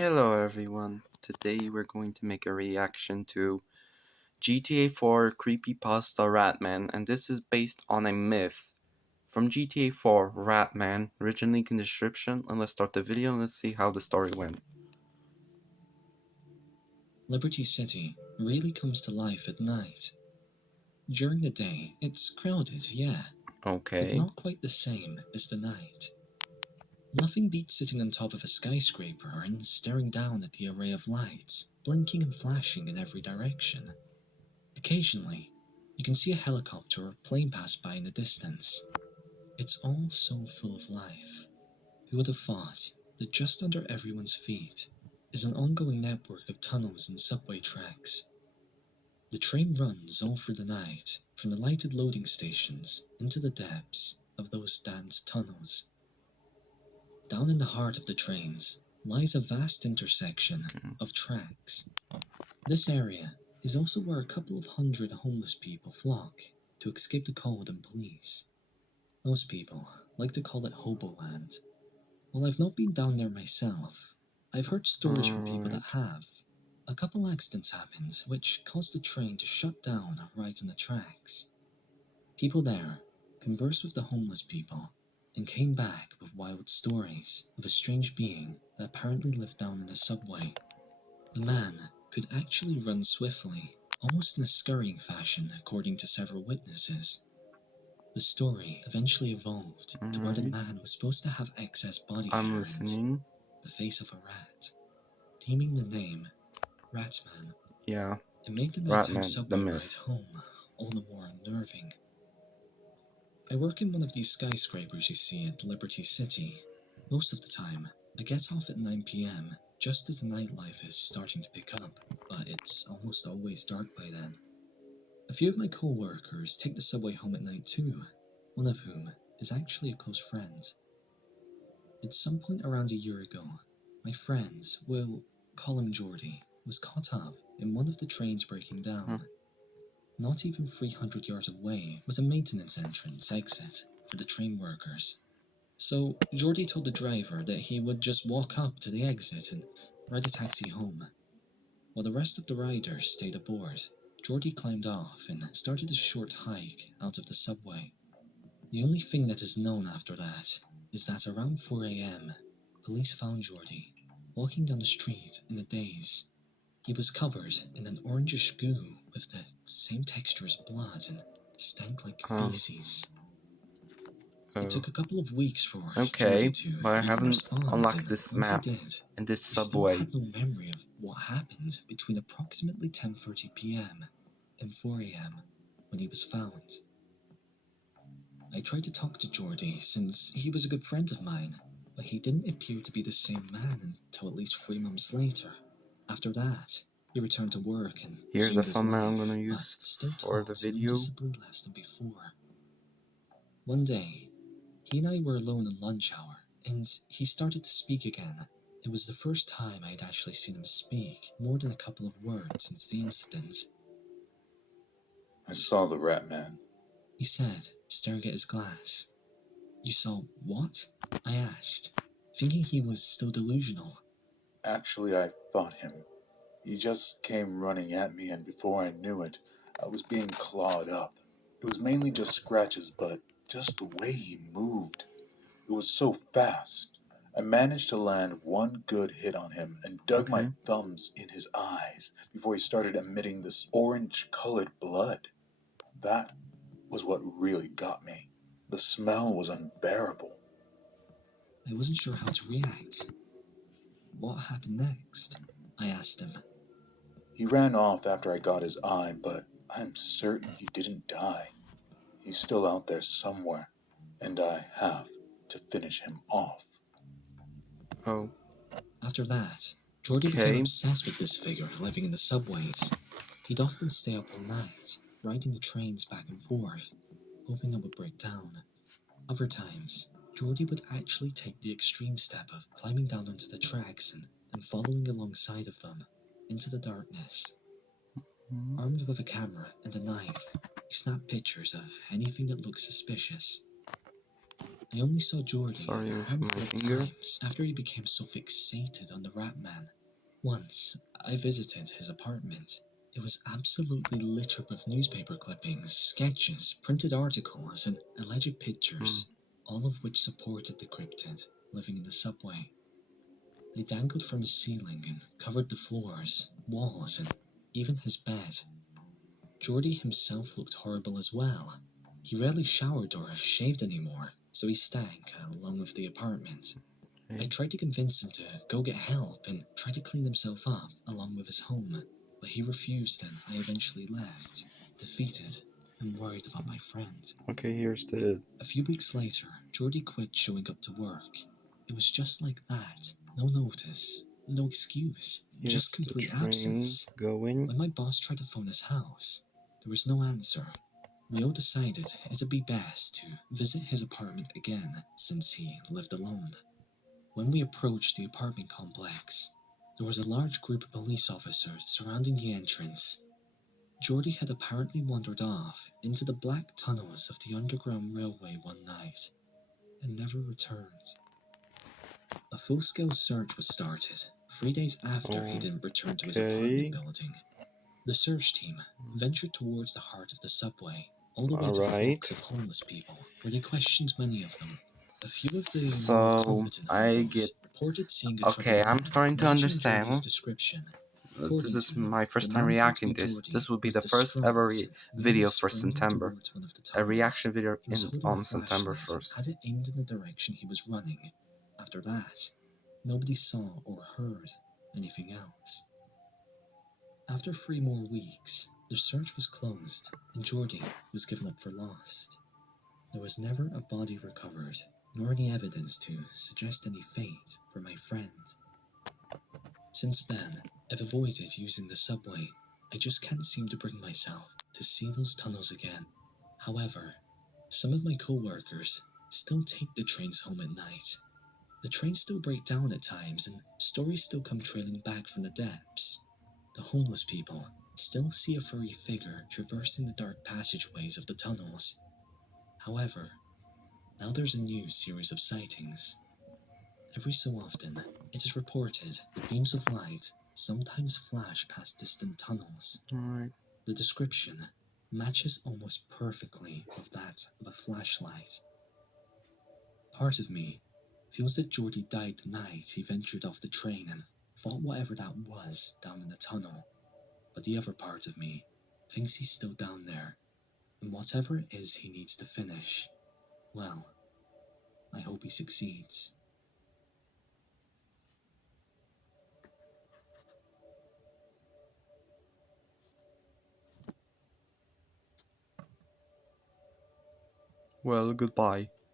Hello everyone, today we're going to make a reaction to GTA 4 creepypasta Ratman, and this is based on a myth from GTA 4 Ratman. Original link in the description, and let's start the video and let's see how the story went. Liberty City really comes to life at night. During the day, it's crowded, yeah, but Okay. not quite the same as the night. Nothing beats sitting on top of a skyscraper and staring down at the array of lights, blinking and flashing in every direction. Occasionally, you can see a helicopter or plane pass by in the distance. It's all so full of life. Who would have thought that just under everyone's feet is an ongoing network of tunnels and subway tracks? The train runs all through the night, from the lighted loading stations into the depths of those damned tunnels. Down in the heart of the trains lies a vast intersection of tracks. This area is also where a couple of hundred homeless people flock to escape the cold and police. Most people like to call it Hoboland. While I've not been down there myself, I've heard stories from people that have. A couple accidents happened, which caused the train to shut down right on the tracks. People there conversed with the homeless people and came back with wild stories of a strange being that apparently lived down in the subway. The man could actually run swiftly, almost in a scurrying fashion, according to several witnesses. The story eventually evolved to where the man was supposed to have excess body I'm hair listening. and the face of a rat, deeming the name Ratman. Yeah, It made the nighttime Ratman, the subway ride myth. home all the more unnerving. I work in one of these skyscrapers you see at Liberty City. Most of the time, I get off at 9 p.m. just as the nightlife is starting to pick up, but it's almost always dark by then. A few of my co-workers take the subway home at night too, one of whom is actually a close friend. At some point around a year ago, my friends, we'll call him Geordie, was caught up in one of the trains breaking down. Not even 300 yards away was a maintenance entrance exit for the train workers. So Geordie told the driver that he would just walk up to the exit and ride a taxi home. While the rest of the riders stayed aboard, Geordie climbed off and started a short hike out of the subway. The only thing that is known after that is that around 4 a.m., police found Geordie walking down the street in a daze. He was covered in an orangish goo with the same texture as blood and stank like feces. It took a couple of weeks for Geordie Okay, to but I even haven't respond, unlocked and this once he map did, and this he still subway. had no memory of what happened between approximately 10:30 p.m. and 4 a.m. when he was found. I tried to talk to Geordie since he was a good friend of mine, but he didn't appear to be the same man until at least 3 months later. After that, he returned to work and Here's the resumed his thumbnail I'm life, gonna but use still for the talks video. noticeably less than before. One day, he and I were alone in lunch hour, and he started to speak again. It was the first time I had actually seen him speak more than a couple of words since the incident. I saw the Ratman. He said, staring at his glass. You saw what? I asked, thinking he was still delusional. Actually, I fought him. He just came running at me, and before I knew it, I was being clawed up. It was mainly just scratches, but just the way he moved. It was so fast. I managed to land one good hit on him and dug my thumbs in his eyes before he started emitting this orange-colored blood. That was what really got me. The smell was unbearable. I wasn't sure how to react. What happened next? I asked him. He ran off after I got his eye, but I'm certain he didn't die. He's still out there somewhere, and I have to finish him off. Oh. After that, Geordie became obsessed with this figure living in the subways. He'd often stay up all night, riding the trains back and forth, hoping it would break down. Other times, Geordie would actually take the extreme step of climbing down onto the tracks and following alongside of them into the darkness. Armed with a camera and a knife, he snapped pictures of anything that looked suspicious. I only saw Geordie Sorry a with handful my of finger. times after he became so fixated on the Ratman. Once, I visited his apartment. It was absolutely littered with newspaper clippings, sketches, printed articles, and alleged pictures, all of which supported the cryptid living in the subway. They dangled from his ceiling and covered the floors, walls, and even his bed. Geordie himself looked horrible as well. He rarely showered or shaved anymore, so he stank along with the apartment. I tried to convince him to go get help and try to clean himself up along with his home, but he refused and I eventually left, defeated and worried about my friend. Okay, here's the... A few weeks later, Geordie quit showing up to work. It was just like that. No notice, no excuse, Here's just the complete train absence. going. When my boss tried to phone his house, there was no answer. We all decided it'd be best to visit his apartment again since he lived alone. When we approached the apartment complex, there was a large group of police officers surrounding the entrance. Geordie had apparently wandered off into the black tunnels of the Underground Railway one night and never returned. A full-scale search was started 3 days after he didn't return to his apartment building. The search team ventured towards the heart of the subway, all the way to flocks of homeless people, where they questioned many of them. A few of the more So competent I get... hopefuls reported seeing a Okay, troubled I'm man starting to matching Geordie's understand. description. This According is to them, my the first time man thought to be reacting this. Geordie This would be was the first ever distraught and merely video for sprinting September. towards one of the A tunnels. reaction video He was holding a on September flashlight and 1st. had it aimed in the direction he was running. After that, nobody saw or heard anything else. After 3 more weeks, the search was closed and Geordie was given up for lost. There was never a body recovered, nor any evidence to suggest any fate for my friend. Since then, I've avoided using the subway. I just can't seem to bring myself to see those tunnels again. However, some of my co-workers still take the trains home at night. The trains still break down at times and stories still come trailing back from the depths. The homeless people still see a furry figure traversing the dark passageways of the tunnels. However, now there's a new series of sightings. Every so often, it is reported that beams of light sometimes flash past distant tunnels. Alright. The description matches almost perfectly with that of a flashlight. Part of me feels that Geordie died the night he ventured off the train and fought whatever that was down in the tunnel. But the other part of me thinks he's still down there, and whatever it is he needs to finish, well, I hope he succeeds. Well, goodbye.